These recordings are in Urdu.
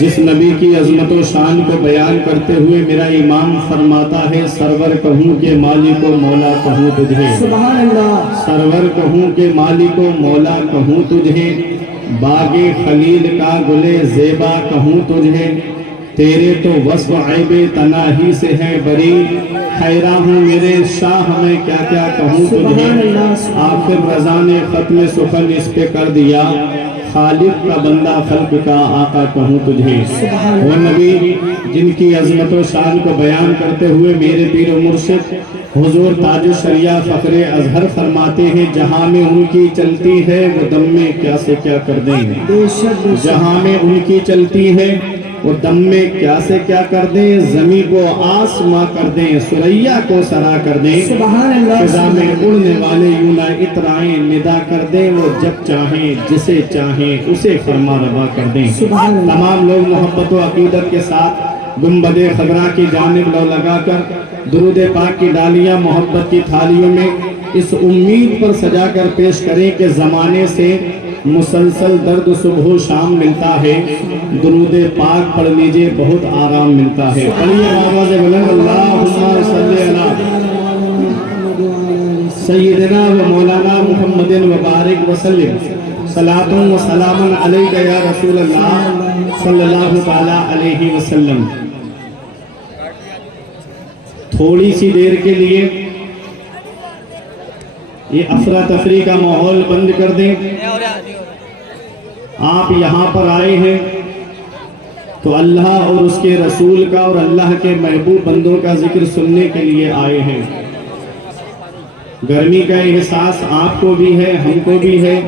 جس نبی کی عظمت و شان کو بیان کرتے ہوئے میرا امام فرماتا ہے سرور کہوں کہ مالک و مولا کہوں تجھے، سبحان اللہ، سرور کہوں کہ مالک و مولا کہوں تجھے، باغ خلیل کا گلے زیبا کہوں تجھے، تیرے تو وصف عیب تناہی سے ہے بری، حیران ہوں میرے شاہ میں کیا کیا کہوں تجھے، آخر رضا نے ختم سخن اس پہ کر دیا، خالق کا بندہ خلق کا آقا کہوں تجھے۔ وہ نبی جن کی عظمت و شان کو بیان کرتے ہوئے میرے پیر و مرشد حضور تاج الشریعہ فخر اظہر فرماتے ہیں جہاں میں ان کی چلتی ہے وہ دم میں کیا سے کیا کر دیں، جہاں میں ان کی چلتی ہے وہ دم میں کیا سے کیا کر دیں، زمین کو آسماں کر دیں، سریا کو سرا کر دیں، فضا میں اڑنے والے یوں نہ اترائیں، ندا کر دیں وہ جب چاہیں جسے چاہیں اسے فرما روا کر دیں۔ تمام لوگ محبت و عقیدت کے ساتھ گنبد خضرا کی جانب لو لگا کر درود پاک کی ڈالیاں محبت کی تھالیوں میں اس امید پر سجا کر پیش کریں کہ زمانے سے مسلسل درد صبح و شام ملتا ہے، درود پاک پڑھ لیجئے بہت آرام ملتا ہے۔ پڑھیے آواز بلند اللہم صلی علی سیدنا و مولانا محمد و بارک وسلم، صلاۃ و سلام علیک یا رسول اللہ صلی اللہ تعالی علیہ وسلم۔ تھوڑی سی دیر کے لیے یہ افراتفری کا ماحول بند کر دیں۔ آپ یہاں پر آئے ہیں تو اللہ اور اس کے رسول کا اور اللہ کے محبوب بندوں کا ذکر سننے کے لیے آئے ہیں۔ گرمی کا احساس آپ کو بھی ہے، ہم کو بھی ہے۔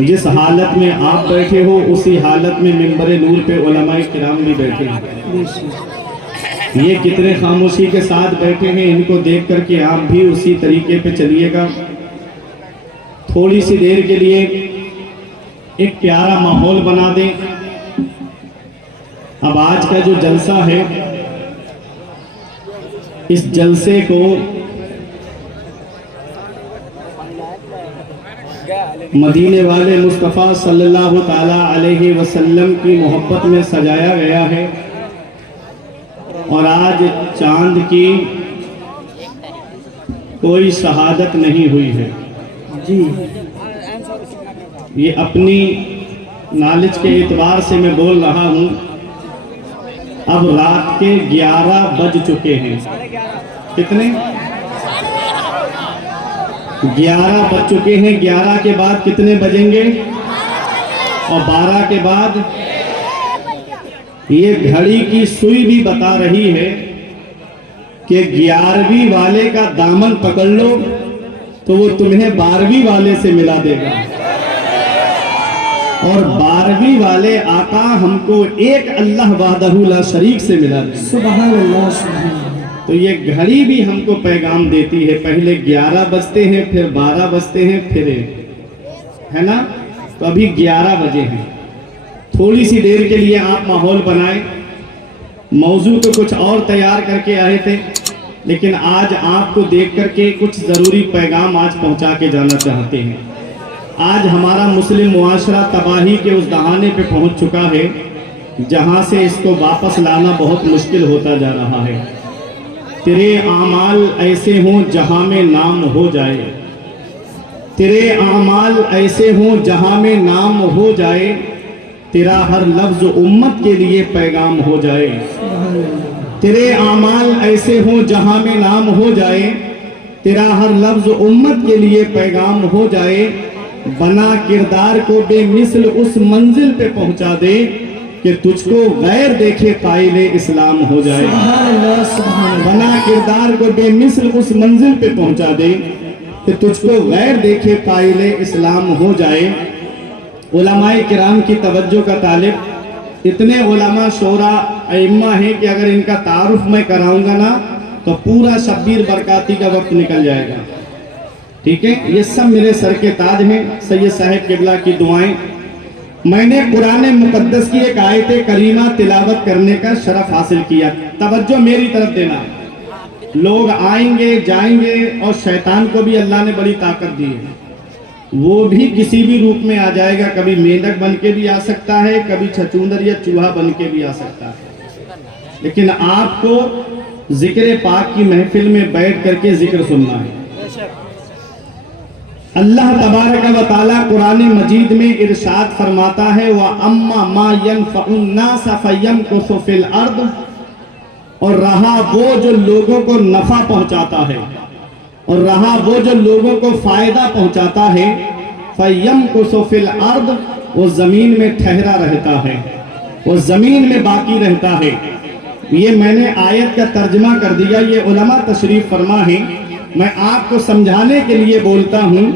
جس حالت میں آپ بیٹھے ہو اسی حالت میں منبر نور پہ علماء کرام بھی بیٹھے ہیں۔ یہ کتنے خاموشی کے ساتھ بیٹھے ہیں، ان کو دیکھ کر کے آپ بھی اسی طریقے پہ چلیے گا۔ تھوڑی سی دیر کے لیے ایک پیارا ماحول بنا دیں۔ اب آج کا جو جلسہ ہے اس جلسے کو مدینے والے مصطفیٰ صلی اللہ تعالی علیہ وسلم کی محبت میں سجایا گیا ہے، اور آج چاند کی کوئی شہادت نہیں ہوئی ہے۔ جی یہ اپنی نالج کے اعتبار سے میں بول رہا ہوں، اب رات کے 11 بج چکے ہیں۔ کتنے؟ 11 بج چکے ہیں۔ 11 کے بعد کتنے بجیں گے؟ اور 12 کے بعد؟ یہ گھڑی کی سوئی بھی بتا رہی ہے کہ 11ویں والے کا دامن پکڑ لو تو وہ تمہیں 12ویں والے سے ملا دے گا، اور 12ویں والے آقا ہم کو ایک اللہ وحدہ لا شریک سے ملا دے گا۔ سبحان اللہ، سبحان اللہ۔ تو یہ گھڑی بھی ہم کو پیغام دیتی ہے، پہلے 11 بجتے ہیں، پھر 12 بجتے ہیں، پھر ہے نا؟ تو ابھی 11 بجے ہیں۔ تھوڑی سی دیر کے لیے آپ ماحول بنائیں۔ موضوع تو کچھ اور تیار کر کے آئے تھے، لیکن آج آپ کو دیکھ کر کے کچھ ضروری پیغام آج پہنچا کے جانا چاہتے ہیں۔ آج ہمارا مسلم معاشرہ تباہی کے اس دہانے پہ پہنچ چکا ہے جہاں سے اس کو واپس لانا بہت مشکل ہوتا جا رہا ہے۔ تیرے اعمال ایسے ہوں جہاں میں نام ہو جائے، تیرے اعمال ایسے ہوں جہاں میں نام ہو جائے، تیرا ہر لفظ امت کے لیے پیغام ہو جائے، تیرے اعمال ایسے ہوں جہاں میں نام ہو جائے، تیرا ہر لفظ امت کے لیے پیغام ہو جائے، بنا کردار کو بے مثل اس منزل پہ پہنچا دے کہ تجھ کو غیر دیکھے قائل اسلام ہو جائے، بنا کردار کو بے مثل اس منزل پہ پہنچا دے کہ تجھ کو غیر دیکھے قائل اسلام ہو جائے۔ علماء کرام کی توجہ کا طالب، اتنے علماء شورا ائمہ ہیں کہ اگر ان کا تعارف میں کراؤں گا نا تو پورا شبیر برکاتی کا وقت نکل جائے گا، ٹھیک ہے؟ یہ سب میرے سر کے تاج ہیں، سید صاحب قبلہ کی دعائیں۔ میں نے قرآن مقدس کی ایک آیت کریمہ تلاوت کرنے کا شرف حاصل کیا، توجہ میری طرف دینا۔ لوگ آئیں گے جائیں گے، اور شیطان کو بھی اللہ نے بڑی طاقت دی ہے، وہ بھی کسی بھی روپ میں آ جائے گا. کبھی مینڈک بن کے بھی آ سکتا ہے, کبھی چھچوندر یا چوہا بن کے بھی آ سکتا ہے. لیکن آپ کو ذکر پاک کی محفل میں بیٹھ کر کے ذکر سننا ہے. اللہ تبارک و تعالیٰ قرآن مجید میں ارشاد فرماتا ہے وَأَمَّا مَا يَنْفَعُ النَّاسَ فَيَمْكُثُ فِي الْأَرْضِ, اور رہا وہ جو لوگوں کو نفع پہنچاتا ہے, اور رہا وہ جو لوگوں کو فائدہ پہنچاتا ہے, فَيَمْكُثُ فِي الْأَرْضِ, وہ زمین میں ٹھہرا رہتا ہے, وہ زمین میں باقی رہتا ہے. یہ میں نے آیت کا ترجمہ کر دیا, یہ علماء تشریف فرما ہیں. میں آپ کو سمجھانے کے لیے بولتا ہوں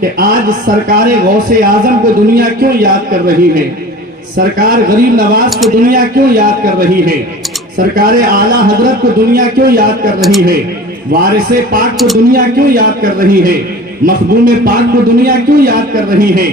کہ آج سرکار غوث اعظم کو دنیا کیوں یاد کر رہی ہے, سرکار غریب نواز کو دنیا کیوں یاد کر رہی ہے, سرکار اعلیٰ حضرت کو دنیا کیوں یاد کر رہی ہے, وارث پاک کو دنیا کیوں یاد کر رہی ہے, مخدوم پاک کو دنیا کیوں یاد کر رہی ہے,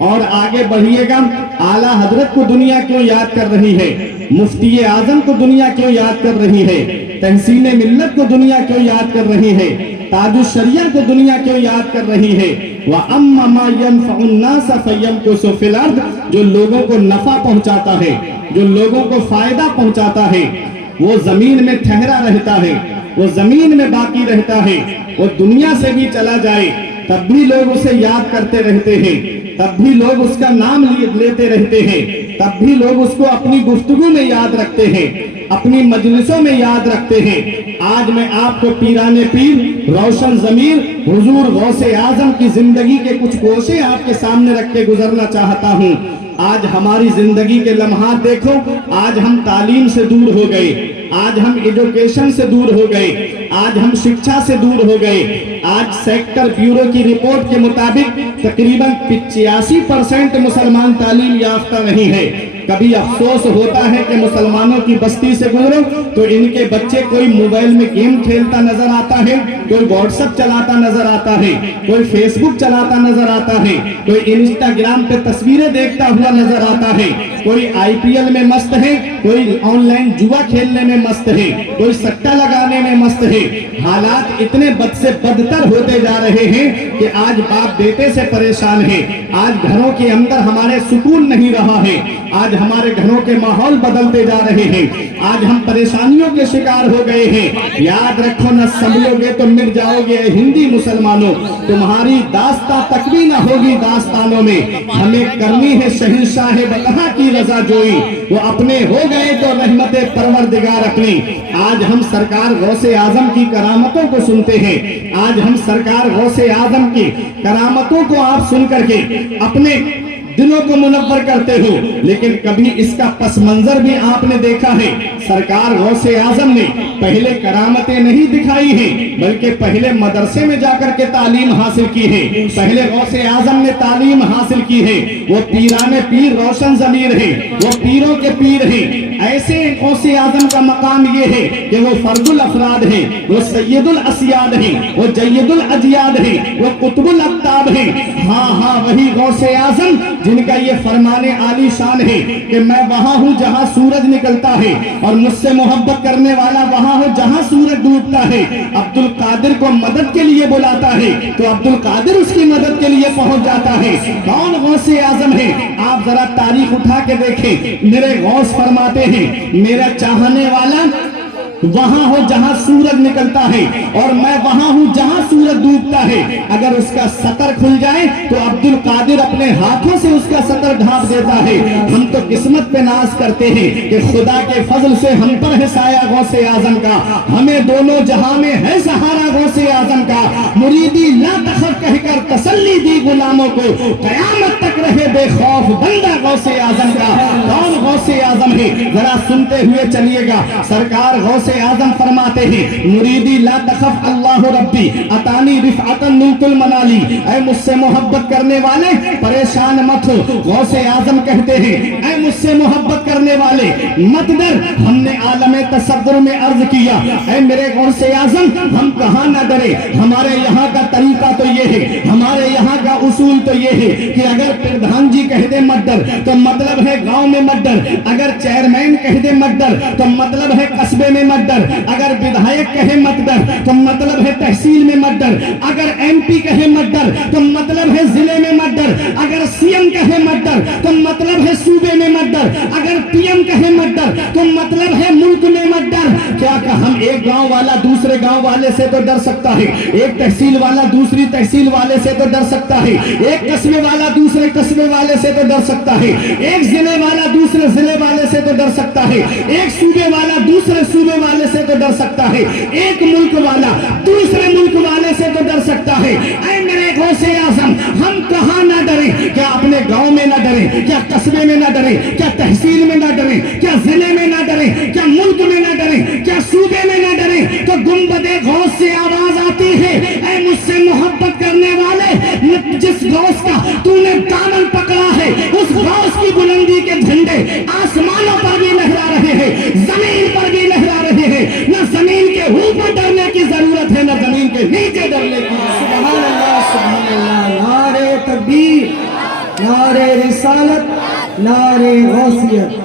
اور آگے بڑھیے گا اعلیٰ حضرت کو دنیا کیوں یاد کر رہی ہے, مفتی اعظم کو دنیا کیوں یاد کر رہی ہے, تحسین ملت کو دنیا کیوں یاد کر رہی ہے, تاج الشریعہ کو دنیا کیوں یاد کر رہی ہے. وَأَمَّا مَا يَنْفَعُ النَّاسَ فَيَمْكُثُ فِي الْأَرْضِ, جو لوگوں کو نفع پہنچاتا ہے, جو لوگوں کو فائدہ پہنچاتا ہے, وہ زمین میں ٹھہرا رہتا ہے, وہ زمین میں باقی رہتا ہے. وہ دنیا سے بھی چلا جائے تب بھی لوگ اسے یاد کرتے رہتے ہیں, تب بھی لوگ اس کا نام لیتے رہتے ہیں, تب بھی لوگ اس کو اپنی گفتگو میں یاد رکھتے ہیں, اپنی مجلسوں میں یاد رکھتے ہیں. آج میں آپ کو پیران پیر روشن ضمیر حضور غوث اعظم کی زندگی کے کچھ گوشے آپ کے سامنے رکھ کے گزرنا چاہتا ہوں. آج ہماری زندگی کے لمحات دیکھو, آج ہم تعلیم سے دور ہو گئے, آج ہم ایجوکیشن سے دور ہو گئے, آج ہم شکشا سے دور ہو گئے. آج سیکٹر بیورو کی رپورٹ کے مطابق تقریباً 85% مسلمان تعلیم یافتہ نہیں ہے. کبھی افسوس ہوتا ہے کہ مسلمانوں کی بستی سے گزرو تو ان کے بچے کوئی موبائل میں گیم کھیلتا نظر آتا ہے, کوئی واٹس ایپ چلاتا نظر آتا ہے, کوئی فیس بک چلاتا نظر آتا ہے, کوئی انسٹاگرام پہ تصویریں دیکھتا ہوا نظر آتا ہے, کوئی آئی پی ایل میں مست ہے, کوئی آن لائن جوا کھیلنے میں مست ہے, کوئی سٹا لگانے میں مست ہے. حالات اتنے بد سے بدتر ہوتے جا رہے ہیں کہ آج باپ بیٹے سے پریشان ہے. آج گھروں کے اندر ہمارے سکون نہیں رہا ہے, آج ہمارے گھروں کے ماحول بدلتے جا رہے ہیں, آج ہم پریشانیوں کے شکار ہو گئے ہیں. یاد رکھو نہ سنبھلو گے تو مٹ جاؤ گے ہندی مسلمانوں, تمہاری داستان تک بھی نہ ہوگی داستانوں میں. ہمیں کرنی ہے شہنشاہ بقا کی رضا جوئی, وہ اپنے ہو گئے تو رحمت پروردگار اپنی. آج ہم سرکار غوث اعظم کی کرامتوں کو سنتے ہیں, آج ہم سرکار غوث اعظم کی کرامتوں کو آپ سن کر کے اپنے دلوں کو منور کرتے ہو, لیکن کبھی اس کا پس منظر بھی آپ نے دیکھا ہے. سرکار غوث اعظم نے پہلے کرامتیں نہیں دکھائی ہیں, بلکہ پہلے مدرسے میں جا کر کے تعلیم حاصل کی ہے. پہلے غوث اعظم نے تعلیم حاصل کی ہے. وہ پیران پیر روشن ضمیر ہیں, وہ پیروں کے پیر ہیں. ایسے غوث اعظم کا مقام یہ ہے کہ وہ فرد الافراد ہیں, وہ سید الاسیاد ہیں, وہ جید الاجیاد ہیں, وہ قطب الاقطاب ہیں. ہاں ہاں وہی غوث اعظم جن کا یہ فرمان عالی شان ہے کہ میں وہاں ہوں جہاں سورج نکلتا ہے, اور مجھ سے محبت کرنے والا وہاں ہوں جہاں سورج ڈوبتا ہے. عبد القادر کو مدد کے لیے بلاتا ہے تو عبد القادر اس کی مدد کے لیے پہنچ جاتا ہے. کون غوث اعظم ہے؟ آپ ذرا تاریخ اٹھا کے دیکھیں. میرے غوث فرماتے ہیں میرا چاہنے والا وہاں ہو جہاں سورج نکلتا ہے, اور میں وہاں ہوں جہاں سورج ڈوبتا ہے. اگر اس کا سطر کھل جائے تو عبد القادر اپنے ہاتھوں سے اس کا سطر ڈھانپ دیتا ہے. ہم تو قسمت پہ ناز کرتے ہیں کہ خدا کے فضل سے ہم پر ہے سایہ غوث اعظم کا, ہمیں دونوں جہاں میں ہے سہارا غوث اعظم کا. مریدی لا تخف کہہ کر تسلی دی غلاموں کو, قیامت تک رہے بے خوف بندہ غوث اعظم کا. کون غوث اعظم ہے؟ ذرا سنتے ہوئے چلیے گا. سرکار غوث اعظم فرماتے ہیں مریدی لا تخف اللہ ربی اتانی رفعتا نلت المنالی, اے مجھ سے محبت کرنے والے پریشان مت ہو. غوث اعظم کہتے ہیں اے مجھ سے محبت کرنے والے مت ڈر. ہم نے عالم تصور میں عرض کیا اے میرے غوث اعظم ہم کہاں نہ ڈرے, ہمارے یہاں کا طریقہ تو یہ ہے, ہمارے یہاں کا اصول تو یہ ہے کہ اگر پردھان جی کہہ دے مت ڈر تو مطلب ہے گاؤں میں مت ڈر, اگر چیئرمین کہہ دے مت ڈر تو مطلب ہے قصبے میں مت ڈر, اگر بدھائک کہے مت ڈر تو مطلب ہے تحصیل میں مت ڈر, اگر ایم پی کہے مت ڈر تو مطلب ہے ضلع میں ڈر تو مطلب ہے صوبے میں مت ڈر، اگر پی ایم کہے مت ڈر تو مطلب ہے ملک میں مت ڈر۔ کیا کہ ہم ایک گاؤں والا دوسرے گاؤں والے سے تو ڈر سکتا ہے، ایک تحصیل والا دوسری تحصیل والے سے تو ڈر سکتا ہے، ایک قصبے والا دوسرے قصبے والے سے تو ڈر سکتا ہے، ایک ضلع والا دوسرے ضلع والے سے تو ڈر سکتا ہے، ایک صوبے والا دوسرے صوبے والے سے تو ڈر سکتا ہے، ایک ملک والا دوسرے ملک والے سے تو ڈر سکتا ہے۔ اے میرے غوث اعظم، ہم کہاں نہ ڈریں؟ کیا اپنے گاؤں میں نہ ڈریں؟ کیا قصبے میں نہ ڈریں؟ کیا تحصیل میں نہ ڈریں؟ کیا ضلع میں نہ ڈریں؟ کیا ملک میں نہ ڈریں؟ کیا صوبے میں نہ ڈریں؟ تو گنبد غوث سے آواز آتی ہے، اے مجھ سے محبت کرنے والے، جس غوث کا تو نے دامن پکڑا ہے، اس غوث کی بلندی کے جھنڈے آسمانوں پر بھی لہرا رہے ہیں، زمین پر بھی لہرا رہے ہیں۔ نہ زمین کے اوپر ڈرنے کی ضرورت ہے، نہ زمین کے نیچے ڈرنے کی۔ سبحان اللہ، سبحان اللہ، نعرہ تکبیر، نعرہ رسالت، نعرہ غوثیت۔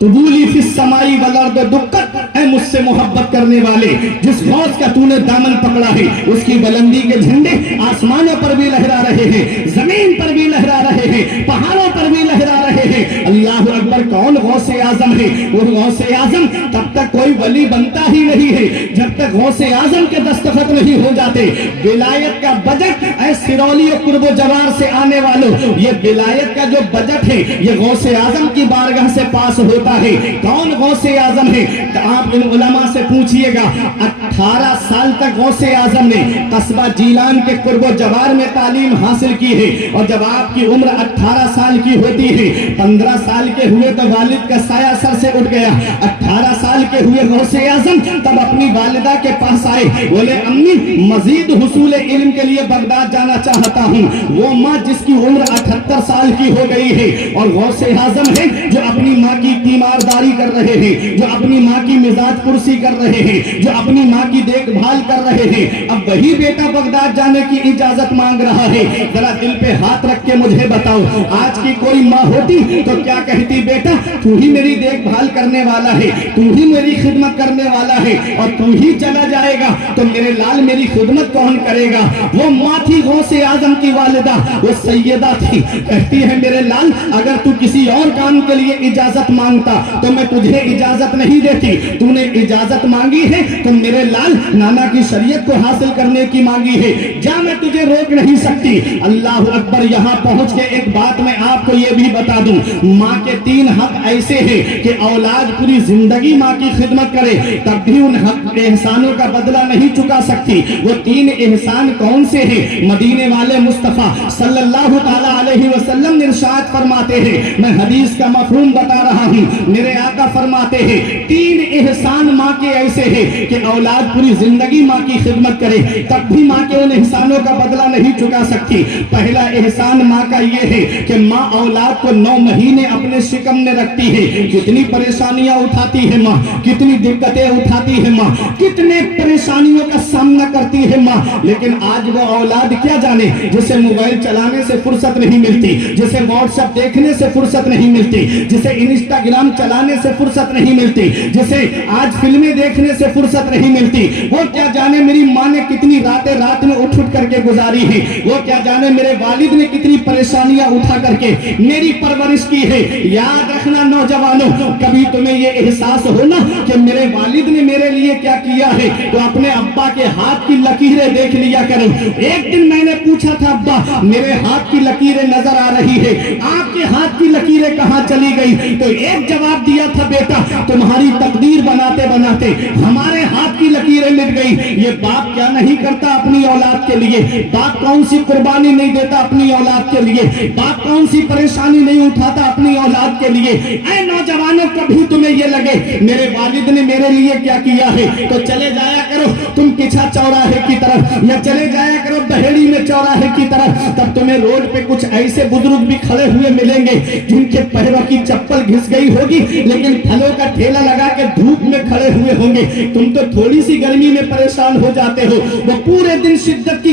تبولی فی السمائی والارض دکت، اے مجھ سے محبت کرنے والے، جس غوث کا تو نے دامن پکڑا ہے، اس کی بلندی کے جھنڈے آسمانوں پر بھی لہرا رہے ہیں، زمین پر بھی لہرا رہے ہیں، پہاڑوں پر بھی لہرا رہے ہیں۔ اللہ اکبر! کون غوث اعظم ہے؟ وہ غوث اعظم تب تک کوئی ولی بنتا ہی نہیں ہے جب تک غوث اعظم کے دستخط نہیں ہو جاتے۔ ولایت کا بجٹ، اے سرولی و قرب و جوار سے آنے والوں، یہ ولایت کا جو بجٹ ہے یہ غوث اعظم کی بارگاہ سے پاس ہوتا ہے۔ کون غوث اعظم ہے؟ آپ ان علماء سے پوچھئے گا، 18 سال تک غوث اعظم نے قصبہ جیلان کے قرب و جوار میں تعلیم حاصل کی ہے، اور جب آپ کی عمر 18 سال کی ہوتی ہے، 15 سال کے ہوئے تو والد کا سایہ سر سے اٹھ گیا، 18 سال کے ہوئے غوث اعظم تب اپنی والدہ کے پاس آئے، بولے امی مزید حصول علم کے لیے بغداد جانا چاہتا ہوں۔ وہ ماں جس کی عمر 78 سال کی ہو گئی ہے، اور غوث اعظم ہے جو اپنی ماں کی تیمارداری کر رہے ہیں، جو اپنی ماں کی مزاج پرسی کر رہے ہیں، جو اپنی ماں کی دیکھ بھال کر رہے ہیں، اب وہی بیٹا بغداد جانے کی اجازت مانگ رہا ہے۔ ذرا دل پہ ہاتھ رکھ کے مجھے بتاؤ، آج کی کوئی ماں ہوتی تو کیا کہتی؟ بیٹا تو ہی میری دیکھ بھال کرنے والا ہے، تو ہی میری خدمت کرنے والا ہے، اور تو ہی چلا جائے گا تو میرے لال میری خدمت کون کرے گا؟ وہ ماں تھی غوث اعظم کی والدہ، وہ سیدہ تھی، کہتی ہے میرے لال اگر تو کسی اور کام کے لیے اجازت مانگتا تو میں تجھے اجازت نہیں دیتی، تو نے اجازت مانگی ہے تو میرے لال نانا کی شریعت کو حاصل کرنے کی مانگی ہے، جا میں تجھے روک نہیں سکتی۔ اللہ اکبر! یہاں پہنچ کے ایک بات میں آپ کو یہ بھی بتا دوں، ماں کے 3 حق ایسے ہیں کہ اولاد پوری زندگی ماں کی خدمت کرے تب بھی ان حق احسانوں کا بدلہ نہیں چکا سکتی۔ وہ 3 احسان کون سے ہیں؟ مدینے والے مصطفیٰ صلی اللہ تعالی علیہ وسلم ارشاد فرماتے ہیں، میں حدیث کا مفہوم بتا رہا ہوں، میرے آقا فرماتے ہیں 3 احسان ماں کے ایسے ہیں کہ اولاد پوری زندگی ماں کی خدمت کرے تب بھی ماں کے ان احسانوں کا بدلہ نہیں چکا سکتی۔ پہلا احسان ماں کا یہ ہے کہ ماں اولاد کو 9 مہینے اپنے شکم میں رکھتی ہے، کتنی پریشانیاں اٹھاتی ہے ماں، کتنی دقتیں اٹھاتی ہے ماں، کتنے پریشانیوں کا سامنا کرتی ہے ماں، لیکن آج وہ اولاد کیا جانے جسے موبائل چلانے سے فرصت نہیں ملتی، جسے واٹس ایپ دیکھنے سے فرصت نہیں ملتی، جسے انسٹاگرام چلانے سے فرصت نہیں ملتی، جسے آج فلمیں دیکھنے سے فرصت نہیں ملتی، وہ کیا جانے میری ماں نے کتنی راتیں رات میں اٹھ کر کے گزاری ہے، وہ کیا جانے میرے والد نے کتنی پریشانیاں اٹھا کر کے میری پرورش کی ہے۔ یاد رکھنا نوجوانوں، کبھی تمہیں یہ احساس ہونا کہ میرے والد نے میرے لیے کیا کیا ہے تو اپنے ابا کے ہاتھ کی لکیریں دیکھ لیا کرو۔ ایک دن میں نے پوچھا تھا ابا میرے ہاتھ کی لکیریں نظر آ رہی ہے، آپ کے ہاتھ کی لکیریں کہاں چلی گئی؟ تو ایک جواب دیا تھا، بیٹا تمہاری تقدیر بناتے بناتے ہمارے ہاتھ کی لکیریں مٹ گئی۔ یہ باپ کیا نہیں کرتا اپنی اولاد کے لیے؟ باپ کون سی قربانی نہیں دیتا اپنی اولاد کے لیے؟ باپ کون سی پریشانی نہیں اٹھاتا اپنی اولاد کے لیے؟ اے نوجوانوں، کبھی تمہیں یہ لگے میرے والد نے میرے لیے کیا کیا ہے تو چلے جایا کرو تم کچھا چوراہے کی طرف، یا چلے جایا کرو بہیڑی میں چوراہے کی طرف، تب تمہیں روڈ پہ کچھ ایسے بزرگ بھی کھڑے ہوئے ملیں گے جن کے پیروں کی چپل گھس گئی ہوگی لیکن پھلوں کا ٹھیلا لگا کے دھوپ میں کھڑے ہوئے ہوں گے۔ تم تو تھوڑی سی گرمی میں پریشان ہو جاتے ہو، وہ پورے دن شدت کی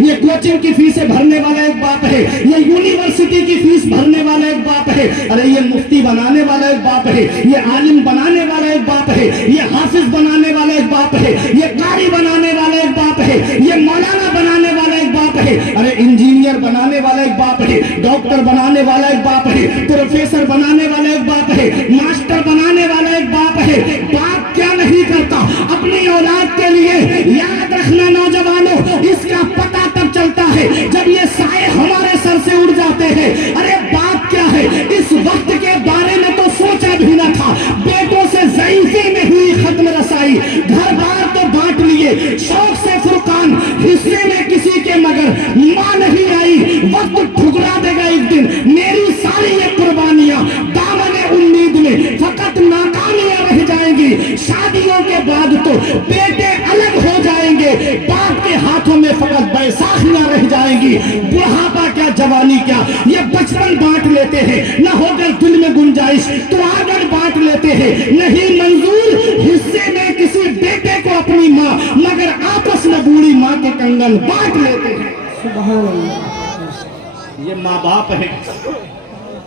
یہ کوچنگ کی فیسیں بھرنے والا ایک باپ ہے, یہ یونیورسٹی کی فیس بھرنے والا ایک باپ ہے, ارے یہ مفتی بنانے والا ایک باپ ہے, یہ عالم بنانے والا ایک باپ ہے, یہ حافظ بنانے والا ایک باپ ہے, یہ قاری بنانے والا ایک باپ ہے, یہ مولانا بنانے والا ایک باپ ہے, ارے انجینئر بنانے والا ایک باپ ہے, ڈاکٹر بنانے والا ایک باپ ہے, پروفیسر بنانے والا ایک باپ ہے, ماسٹر بنانے والا ایک باپ ہے. باپ کیا نہیں کرتا اپنی اولاد کے لیے. یاد رکھنا نوجوانوں, اس کا پتہ تب چلتا ہے جب یہ سائے ہمارے سر سے اڑ جاتے ہیں. ارے باپ کیا ہے, اس وقت کے بارے میں تو سوچا بھی نہ تھا. بیٹوں سے ضعیفی میں ہوئی ختم رسائی, گھر بار تو بانٹ لیے, شوق سے فرقان, حصے میں کسی کے مگر ماں نہیں آئی. وقت ٹھکرا دے گا ایک دن میری ساری یہ قربانیاں, دامن امید میں فقط ناکامیاں رہ جائیں گی. شادیوں کے بعد تو بیٹے الگ ہو جائیں گے, باپ کے ہاتھوں میں فقط بیساکھیاں رہ جائیں گی. بڑھاپا کیا جوانی کیا, یہ بچپن بانٹ لیتے ہیں, نہ ہو کر دل میں گنجائش تو آگر بانٹ لیتے ہیں. نہیں منظور حصے میں کسی بیٹے کو اپنی ماں, مگر آپس میں بوڑھی ماں کے کنگن بانٹ لیتے ہیں. سبحان اللہ. یہ ماں باپ ہے,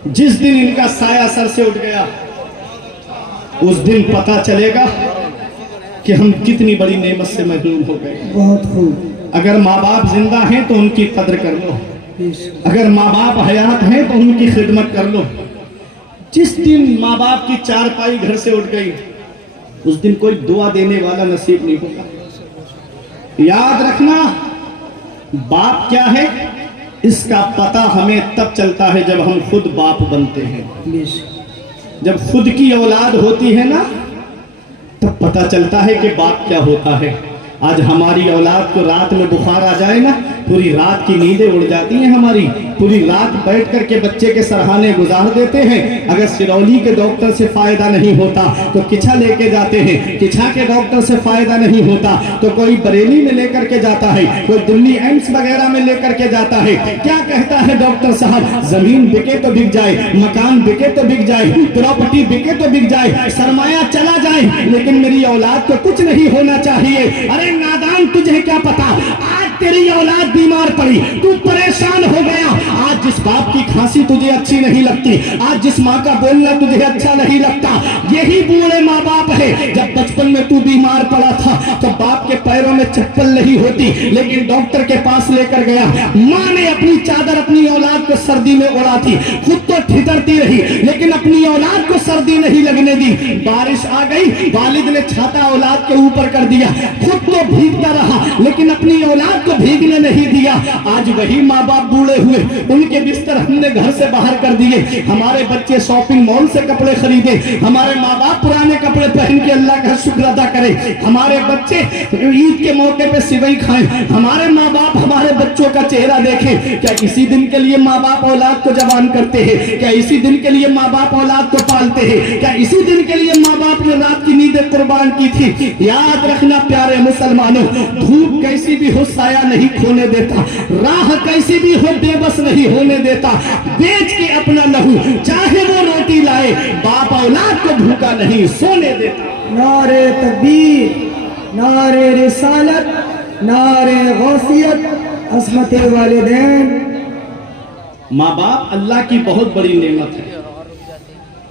جس دن ان کا سایہ سر سے اٹھ گیا اس دن پتا چلے گا کہ ہم کتنی بڑی نعمت سے محروم ہو گئے. بہت خوب. اگر ماں باپ زندہ ہیں تو ان کی قدر کر لو, اگر ماں باپ حیات ہیں تو ان کی خدمت کر لو. جس دن ماں باپ کی چارپائی گھر سے اٹھ گئی اس دن کوئی دعا دینے والا نصیب نہیں ہوگا. یاد رکھنا, باپ کیا ہے اس کا پتہ ہمیں تب چلتا ہے جب ہم خود باپ بنتے ہیں. جب خود کی اولاد ہوتی ہے نا تب پتہ چلتا ہے کہ باپ کیا ہوتا ہے. آج ہماری اولاد کو رات میں بخار آ جائے نا, پوری رات کی نیندیں اڑ جاتی ہیں ہماری, پوری رات بیٹھ کر کے بچے کے سرحانے گزار دیتے ہیں. اگر سرولی کے ڈاکٹر سے فائدہ نہیں ہوتا تو کچھا لے کے جاتے ہیں, کچھا کے ڈاکٹر سے فائدہ نہیں ہوتا تو کوئی بریلی میں لے کر کے جاتا ہے, کوئی دلی ایمس وغیرہ میں لے کر کے جاتا ہے. کیا کہتا ہے ڈاکٹر صاحب, زمین بکے تو بک جائے, مکان بکے تو بک جائے, پراپرٹی بکے تو بک جائے, سرمایہ چلا جائے, لیکن میری اولاد کو کچھ نہیں ہونا چاہیے. ارے نادان, تجھے کیا پتا, آج تیری اولاد بیمار پڑی, تو پریشان ہو گیا. آج جس باپ کی کھانسی تجھے اچھی نہیں لگتی, آج جس ماں کا بولنا تجھے اچھا نہیں لگتا, یہی بوڑھے ماں باپ ہے. جب بچپن میں تو بیمار پڑا تھا تو باپ کے پیروں میں چپل نہیں ہوتی, لیکن ڈاکٹر کے پاس لے کر گیا. ماں نے اپنی چادر اپنی اولاد کو سردی میں اڑا تھی, خود تو ٹھٹرتی رہی لیکن اپنی اولاد کو سردی نہیں لگنے دی. بارش آ گئی, والد نے چھاتا اولاد کے اوپر کر دیا, خود تو بھیگتا رہا لیکن اپنی اولاد کو بھیگنے نہیں دیا. آج وہی ماں باپ بوڑھے ہوئے, ان کے بستر ہم نے گھر سے باہر کر دیے. ہمارے بچے شاپنگ مال سے کپڑے خریدے, ہمارے ماں باپ پرانے کپڑے پہن کے اللہ کا شکر ادا کرے. ہمارے بچے عید کے موقع پہ سیوئی کھائیں, ہمارے ماں باپ ہمارے بچوں کا چہرہ دیکھیں. کیا اسی دن کے لیے ماں باپ اولاد کو جوان کرتے ہیں, کیا اسی دن کے لیے ماں باپ اولاد کو پالتے ہیں, کیا اسی دن کے لیے ماں باپ نے رات کی نیندیں قربان کی تھی. یاد رکھنا پیارے مسلمانوں, دھوپ کیسی بھی ہو سایہ نہیں کھونے دیتا, راہ کیسی بھی ہو بے بس نہیں ہونے دیتا. بیچ کے اپنا لہو چاہے وہ روٹی لائے, باپ اولاد کو بھوکا نہیں سونے دیتا. نعرے تکبیر, نعرے رسالت, نعرے غوثیت, عصمت والدین. ماں باپ اللہ کی بہت بڑی نعمت ہے.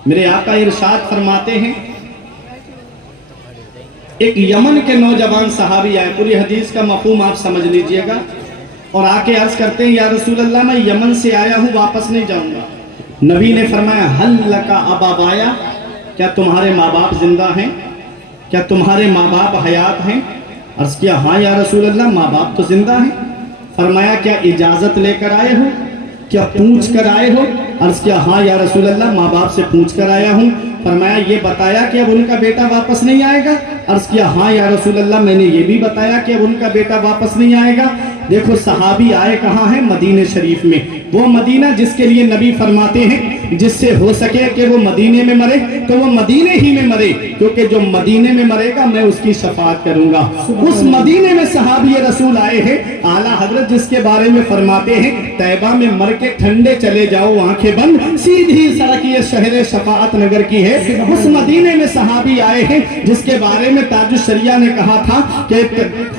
میرے آقا ارشاد فرماتے ہیں, ایک یمن کے نوجوان صحابی آئے, پوری حدیث کا مفہوم آپ سمجھ لیجئے گا, اور آ کے عرض کرتے ہیں یا رسول اللہ میں یمن سے آیا ہوں, واپس نہیں جاؤں گا. نبی نے فرمایا حل لکا ابابایا, کیا تمہارے ماں باپ زندہ ہیں, کیا تمہارے ماں باپ حیات ہیں؟ عرض کیا ہاں یا رسول اللہ ماں باپ تو زندہ ہیں. فرمایا کیا اجازت لے کر آئے ہو, کیا پوچھ کر آئے ہو؟ عرض کیا ہاں یا رسول اللہ ماں باپ سے پوچھ کر آیا ہوں. فرمایا یہ بتایا کہ اب ان کا بیٹا واپس نہیں آئے گا؟ عرض کیا ہاں یا رسول اللہ میں نے یہ بھی بتایا کہ اب ان کا بیٹا واپس نہیں آئے گا. دیکھو صحابی آئے کہاں ہیں, مدینہ شریف میں, وہ مدینہ جس کے لیے نبی فرماتے ہیں جس سے ہو سکے کہ وہ مدینے میں مرے تو وہ مدینے ہی میں مرے، کیونکہ جو مدینے میں مرے گا میں اس کی شفاعت کروں گا۔ اس مدینے میں صحابی رسول آئے ہیں، اعلیٰ حضرت جس کے بارے میں فرماتے ہیں طیبہ میں مر کے ٹھنڈے چلے جاؤ آنکھیں بند، سیدھی سڑک یہ شہر شفاعت نگر کی ہے۔ اس مدینے میں صحابی آئے ہیں جس کے بارے میں تاج الشریعہ نے کہا تھا کہ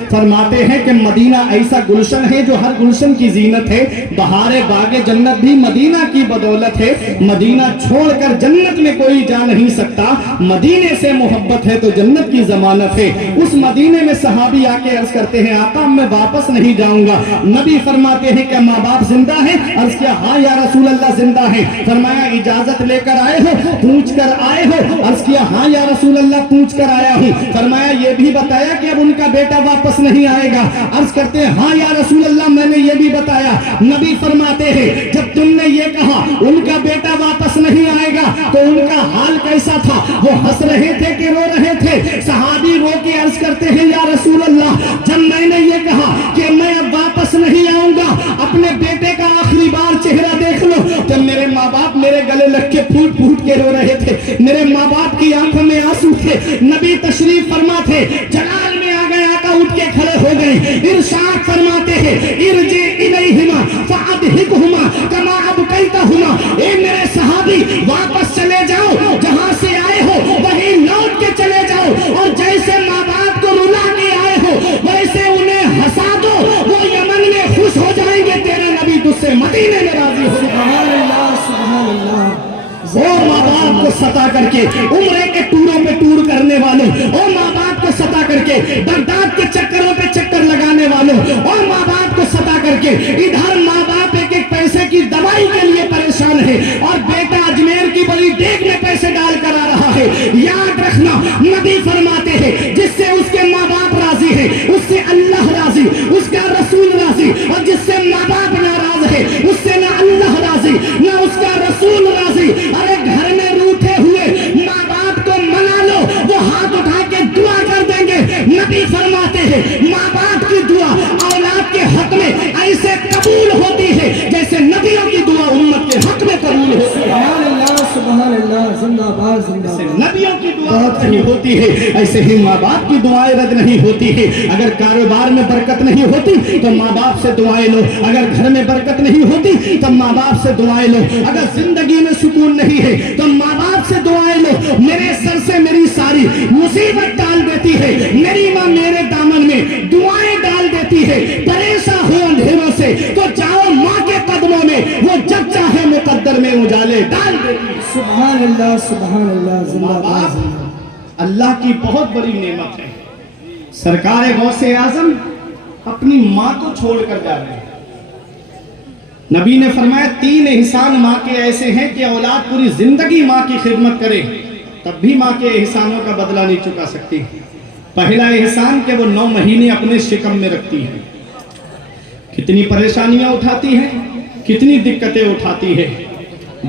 فرماتے ہیں کہ مدینہ ایسا گلشن ہے جو ہر گلشن کی زینت ہے، بہار باغ جنت بھی مدینہ کی بدولت ہے، مدینہ چھوڑ کر جنت میں کوئی جا نہیں سکتا، مدینے سے محبت ہے تو جنت کی ضمانت ہے۔ اس مدینے میں صحابی آ کے عرض کرتے ہیں آقا میں واپس نہیں جاؤں گا۔ نبی فرماتے ہیں کہ ماں باپ زندہ ہیں؟ عرض کیا ہاں یا رسول اللہ زندہ ہیں۔ فرمایا اجازت لے کر آئے ہو، پوچھ کر آئے ہو؟ عرض کیا ہاں یا رسول اللہ پوچھ کر آیا ہوں۔ فرمایا یہ بھی بتایا کہ اب ان کا بیٹا واپس نہیں آئے گا؟ عرض کرتے ہیں ہاں یا رسول اللہ میں نے یہ بھی بتایا۔ نبی فرماتے ہیں جب تم نے یہ کہا ان کا بیٹا واپس نہیں آئے گا تو ان کا حال کیسا تھا؟ وہ ہنس رہے تھے کہ رو رہے تھے؟ صحابی رو کے عرض کرتے ہیں یا رسول اللہ جب میں نے یہ کہا کہ میں اب واپس نہیں آؤں گا، اپنے بیٹے کا آخری بار چہرہ دیکھ لو، تو میرے ماں باپ میرے گلے لگ کے پھوٹ پھوٹ کے رو رہے تھے، میرے ماں باپ کی آنکھوں میں آنسو تھے۔ نبی تشریف فرما تھے، جلال میں آ گئے، آقا اٹھ کے کھڑے ہو گئے، ارشاد فرماتے ہیں ارجع الیہما فاضحکہما کما ابکیتہما، اے میرے صحابی واپس چلے جاؤ، جہاں سے آئے ہو وہیں لوٹ کے چلے جاؤ، اور جیسے ماں باپ کو رلا کے آئے ہو ویسے انہیں ہنسا دو، وہ یمن میں خوش ہو جائیں گے، تیرا نبی تجھ سے مدینے میں راضی ہو۔ سبحان اللہ سبحان اللہ۔ وہ ماں باپ کو ستا کر کے عمرے کے ٹوروں پہ ٹور کرنے والوں، اور ماں باپ کو ستا کر کے بغداد کے چکروں پہ چکر لگانے والوں، اور ماں باپ کو ستا کر کے ادھر ماں باپ ایک ایک پیسے کی دوائی کے لیے پریشان ہے اور بیٹا اجمیر کی بڑی دیگ میں پیسے ڈال کر آ رہا ہے۔ یاد رکھنا نبی فرماتے ہیں جس سے اس کے ماں باپ راضی ہے اس سے اللہ راضی، اس کا رسول راضی، اور جس سے ماں باپ ناراض ہے اس سے نہ اللہ راضی نہ اس کا رسول راضی۔ ارے گھر میں روٹھے ہوئے ماں باپ کو منا لو، وہ ہاتھ اٹھا کے دعا کر دیں گے۔ نبی فرماتے ہیں ماں باپ کی دعا اولاد کے حق میں ایسے قبول ہوتی ہے جیسے نبیوں کی دعا امت کے حق میں قبول ہوتی ہے۔ سبحان اللہ سبحان اللہ، زندہ باد زندہ جیسے باد۔ نبیوں کی دعا رد نہیں ہوتی ہے ایسے ہی ماں باپ کی دعائیں رد نہیں ہوتی ہے۔ اگر کاروبار میں برکت نہیں ہوتی تو ماں باپ سے دعائیں لو، اگر گھر میں برکت نہیں ہوتی تو ماں باپ سے دعائیں لو، اگر زندگی میں سکون نہیں ہے تو ماں باپ سے دعائیں لو۔ میرے سر سے میری ساری مصیبت ڈال دیتی ہے میری ماں، میرے دامن میں دعائیں ڈال دیتی ہے۔ پریشان ہو اندھیروں سے تو جاؤ ماں کے قدموں میں، وہ جب چاہے مقدر میں اجالے ڈال دیتی ہے۔ سبحان اللہ سبحان اللہ، زندہ ماں باد باپ زندہ۔ اللہ کی بہت بڑی نعمت ہے۔ سرکار غوث اعظم اپنی ماں کو چھوڑ کر جا رہے ہیں۔ نبی نے فرمایا 3 احسان ماں کے ایسے ہیں کہ اولاد پوری زندگی ماں کی خدمت کرے تب بھی ماں کے احسانوں کا بدلہ نہیں چکا سکتی۔ پہلا احسان کہ وہ 9 مہینے اپنے شکم میں رکھتی ہے، کتنی پریشانیاں اٹھاتی ہے، کتنی دقتیں اٹھاتی ہے۔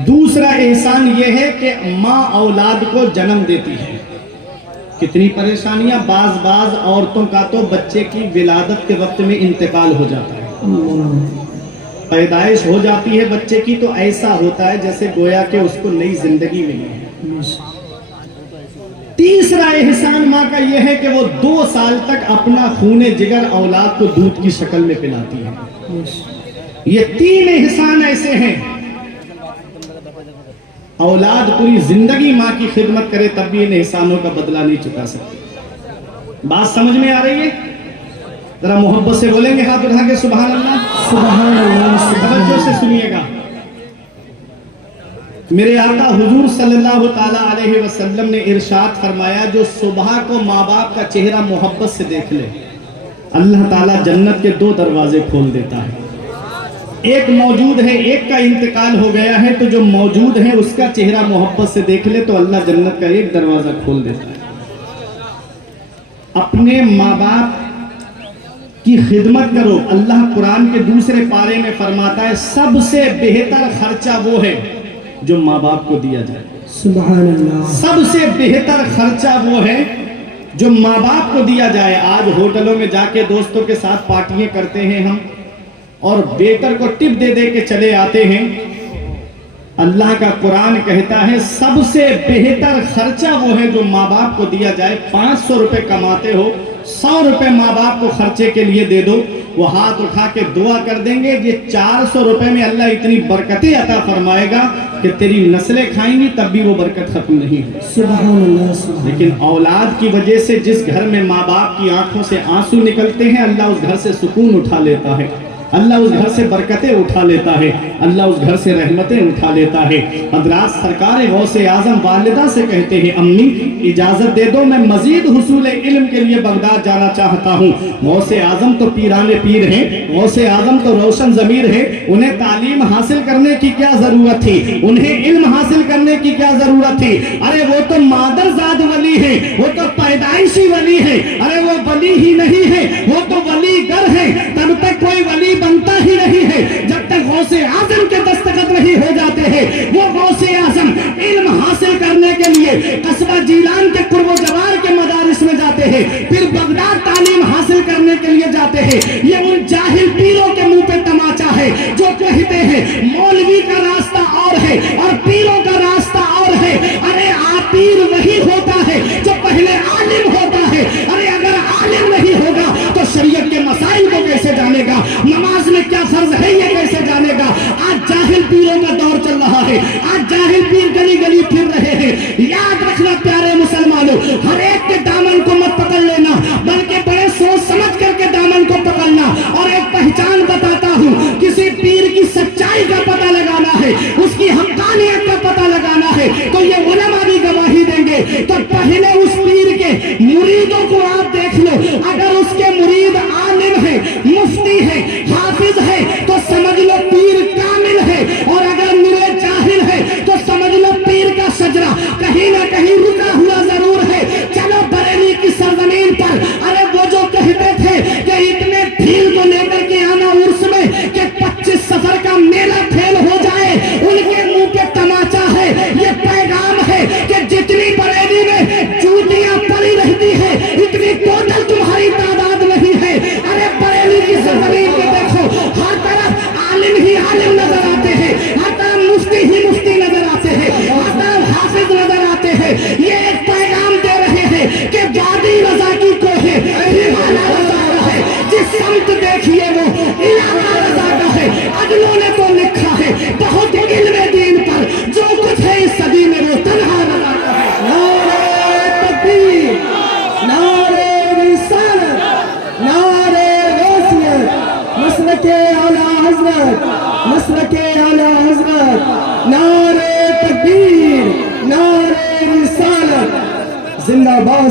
دوسرا احسان یہ ہے کہ ماں اولاد کو جنم دیتی ہے، کتنی پریشانیاں، بعض عورتوں کا تو بچے کی ولادت کے وقت میں انتقال ہو جاتا ہے، پیدائش ہو جاتی ہے بچے کی تو ایسا ہوتا ہے جیسے گویا کہ اس کو نئی زندگی ملی ہے۔ تیسرا احسان ماں کا یہ ہے کہ وہ 2 سال تک اپنا خون جگر اولاد کو دودھ کی شکل میں پلاتی ہے۔ یہ 3 احسان ایسے ہیں، اولاد پوری زندگی ماں کی خدمت کرے تب بھی ان احسانوں کا بدلہ نہیں چکا سکتی۔ بات سمجھ میں آ رہی ہے؟ ذرا محبت سے بولیں گے ہاتھ اٹھا کے سبحان اللہ، سبحان اللہ، توجہ سے سنیے گا۔ میرے آقا حضور صلی اللہ تعالی علیہ وسلم نے ارشاد فرمایا جو صبح کو ماں باپ کا چہرہ محبت سے دیکھ لے اللہ تعالیٰ جنت کے 2 دروازے کھول دیتا ہے۔ ایک موجود ہے، ایک کا انتقال ہو گیا ہے، تو جو موجود ہے اس کا چہرہ محبت سے دیکھ لے تو اللہ جنت کا 1 دروازہ کھول دیتا ہے۔ اپنے ماں باپ کی خدمت کرو۔ اللہ قرآن کے دوسرے پارے میں فرماتا ہے سب سے بہتر خرچہ وہ ہے جو ماں باپ کو دیا جائے۔ سبحان اللہ، سب سے بہتر خرچہ وہ ہے جو ماں باپ کو دیا جائے۔ آج ہوٹلوں میں جا کے دوستوں کے ساتھ پارٹیاں کرتے ہیں ہم، اور ویٹر کو ٹپ دے دے کے چلے آتے ہیں، اللہ کا قرآن کہتا ہے سب سے بہتر خرچہ وہ ہے جو ماں باپ کو دیا جائے. 500 روپے کماتے ہو, 100 روپے ماں باپ کو خرچے کے لیے دے دو, وہ ہاتھ اٹھا کے دعا کر دیں گے یہ 400 روپے میں اللہ اتنی برکتیں عطا فرمائے گا کہ تیری نسلیں کھائیں گی تب بھی وہ برکت ختم نہیں ہوگی. سبحان اللہ سبحان لیکن اولاد کی وجہ سے جس گھر میں ماں باپ کی آنکھوں سے آنسو نکلتے ہیں, اللہ اس گھر سے سکون اٹھا لیتا ہے, اللہ اس گھر سے برکتیں اٹھا لیتا ہے, اللہ اس گھر سے رحمتیں اٹھا لیتا ہے. حضرات سرکار غوث اعظم والدہ سے کہتے ہیں امی اجازت دے دو میں مزید حصول علم کے لیے بغداد جانا چاہتا ہوں. غوث اعظم تو پیران پیر ہیں, غوث اعظم تو روشن ضمیر ہیں, انہیں تعلیم حاصل کرنے کی کیا ضرورت تھی, انہیں علم حاصل کرنے کی کیا ضرورت تھی. ارے وہ تو مادر زاد ولی ہے, وہ تو پیدائشی ولی ہے, ارے وہ ولی ہی نہیں ہے, وہ تو ولی گر ہے. تب تک کوئی ولی بنتا ہی نہیں ہے جب تک غوث اعظم کے دستخط نہیں ہو جاتے ہیں. وہ غوث اعظم علم حاصل کرنے کے لیے قصبہ جیلان کے قرب و جوار کے مدارس میں جاتے ہیں, پھر بغداد تعلیم حاصل کرنے کے لیے جاتے ہیں. یہ ان جاہل پیروں کے منہ پہ تماچا ہے جو کہتے ہیں مولوی کا راستہ اور ہے اور پیروں کا راستہ اور ہے. ارے پیر وہی ہوتا ہے جو پہلے عالم ہوتا ہے. ارے اگر عالم نہیں ہوگا تو شریعت کے مسائل کو کیسے جانے گا, نماز میں کیا فرض ہے یہ کیسے جانے گا. آج جاہل پیروں کا دور چل رہا ہے, آج جاہل پیر گلی گلی پھر رہے ہیں. یاد رکھنا پیارے مسلمانوں, ہر ایک کے دامن کو مت پکڑ لینا بلکہ بڑے سوچ سمجھ کر کے دامن کو پکڑنا. اور ایک پہچان بتاتا ہوں, کسی پیر کی سچائی کا پتہ لگانا ہے, اس کی حقانیت کا پتہ لگانا ہے تو یہ علماء بھی گواہی دیں گے. تو پہلے اس پیر کے مریدوں کو آپ دیکھ لو, اگر اس کے مرید عالم ہے, مفتی ہے, حافظ ہے تو سمجھ لو پیر کامل ہے, اور اگر میرے جاہل ہے تو سمجھ لو پیر کا شجرہ کہیں نہ کہیں رکا ہوا ضرور ہے. چلو بریلی کی سرزمین پر, ارے وہ جو کہتے تھے کہ اتنے بھیڑ کو لے کر کے آنا عرس میں کہ 25 سفر کا میلہ پھیل ہو جائے, ان کے منہ پہ تماچا ہے. یہ پیغام ہے کہ جتنی بریلی میں جوتیاں پڑی رہتی ہے اتنی ٹوٹل تمہاری تعداد نہیں ہے. ارے بریلی کی سرزمین کو دیکھو, ہر طرف عالم ہی عالم نظر آتے ہیں, ہر طرف مفتی ہی مفتی نظر آتے ہیں, ہر طرف حافظ نظر آتے ہیں. یہ ایک پیغام دے رہے ہیں کہ وادی رضا کی کوہ ہمارا رضا کا ہے, جس سمت دیکھیے وہ علاقہ رضا کا ہے. اگلوں نے تو لکھا ہے بہت علم دین پر, جو کچھ ہے اس صدی میں وہ تنہا رضا کا ہے. نعرہ تکبیر, نعرہ رسالت, نعرہ غوثیت, مسلک اعلی حضرت, مسلک اعلی حضرت, نعرہ تکبیر, نعرہ رسالت, زندہ باد.